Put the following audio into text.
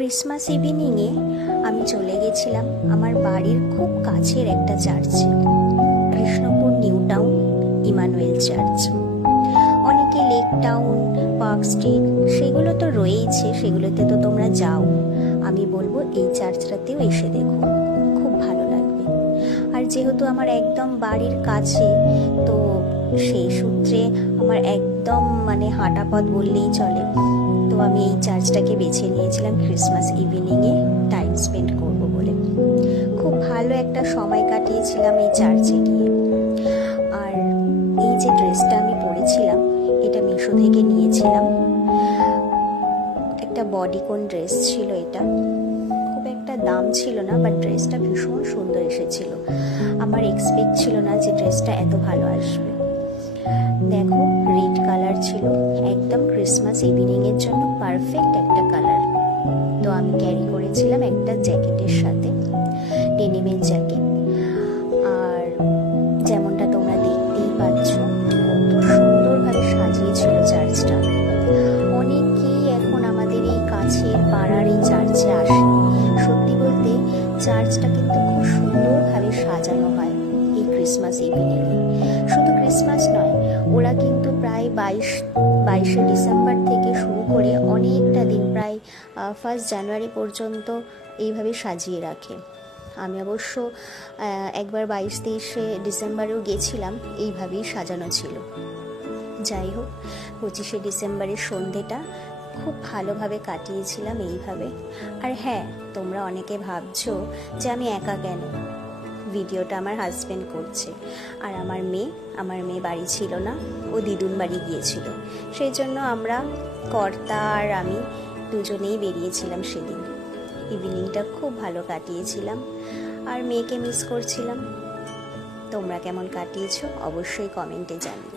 Christmas ইভিনিংয়ে আমি চলে গেছিলাম আমার বাড়ির খুব কাছের একটা চার্চে, Krishnapur New Town Emmanuel church. অনেকে লেক টাউন, পার্ক স্ট্রিট সেগুলো তো রয়েইছে, সেগুলোতে তো তোমরা যাও। আমি বলবো এই চার্চটাতেও এসে দেখো, খুব ভালো লাগবে। আর যেহেতু আমার একদম বাড়ির কাছে, তো সেই সূত্রে আমার একদম হাঁটা পথ বললেই চলে। তো আমি এই চার্চটাকে বেছে নিয়েছিলাম ক্রিসমাস ইভিনিংয়ে টাইম স্পেন্ড করব বলে। খুব ভালো একটা সময় কাটিয়েছিলাম এই চার্চে গিয়ে। আর এই যে ড্রেসটা আমি পরেছিলাম, এটা মিশো থেকে নিয়েছিলাম। একটা বডিকন ড্রেস ছিল, এটা খুব একটা দাম ছিল না, বাট ড্রেসটা ভীষণ সুন্দর এসেছিল। আমার এক্সপেক্ট ছিল না যে ড্রেসটা এত ভালো আসবে। দেখো, রেড কালার ছিল, একদম ক্রিসমাস ইভিনিং এর জন্য পারফেক্ট একটা কালার। তো আমি ক্যারি করেছিলাম একটা জ্যাকেটের সাথে, ডেনিমের জ্যাকেট। আর যেমনটা তোমরা দেখতেই পাচ্ছ, কত সুন্দরভাবে সাজিয়েছিল চার্চটা। অনেকেই এখন আমাদের এই কাছের পাড়ার এই চার্চে আসে। সত্যি বলতে চার্চটা কিন্তু খুব সুন্দরভাবে সাজানো হয় এই ক্রিসমাস ইভিনিংয়ে। শুধু ক্রিসমাস নয়, ওরা কিন্তু প্রায় 22শে ডিসেম্বর থেকে শুরু করে অনেকটা দিন, প্রায় 1 জানুয়ারি পর্যন্ত এইভাবে সাজিয়ে রাখে। আমি অবশ্য একবার 22-23শে ডিসেম্বরেও গেছিলাম, এইভাবেই সাজানো ছিল। যাই হোক, 25শে ডিসেম্বরের সন্ধেটা খুব ভালোভাবে কাটিয়েছিলাম এইভাবে। আর হ্যাঁ, তোমরা অনেকে ভাবছো যে আমি একা কেন, ভিডিওটা আমার হাজব্যান্ড করছে। আর আমার মেয়ে বাড়ি ছিল না, ও দিদুন বাড়ি গিয়েছিল। সেই জন্য আমরা, কর্তা আর আমি দুজনেই বেরিয়েছিলাম সেদিন। ইভিনিংটা খুব ভালো কাটিয়েছিলাম, আর মেয়েকে মিস করছিলাম। তোমরা কেমন কাটিয়েছো অবশ্যই কমেন্টে জানিও।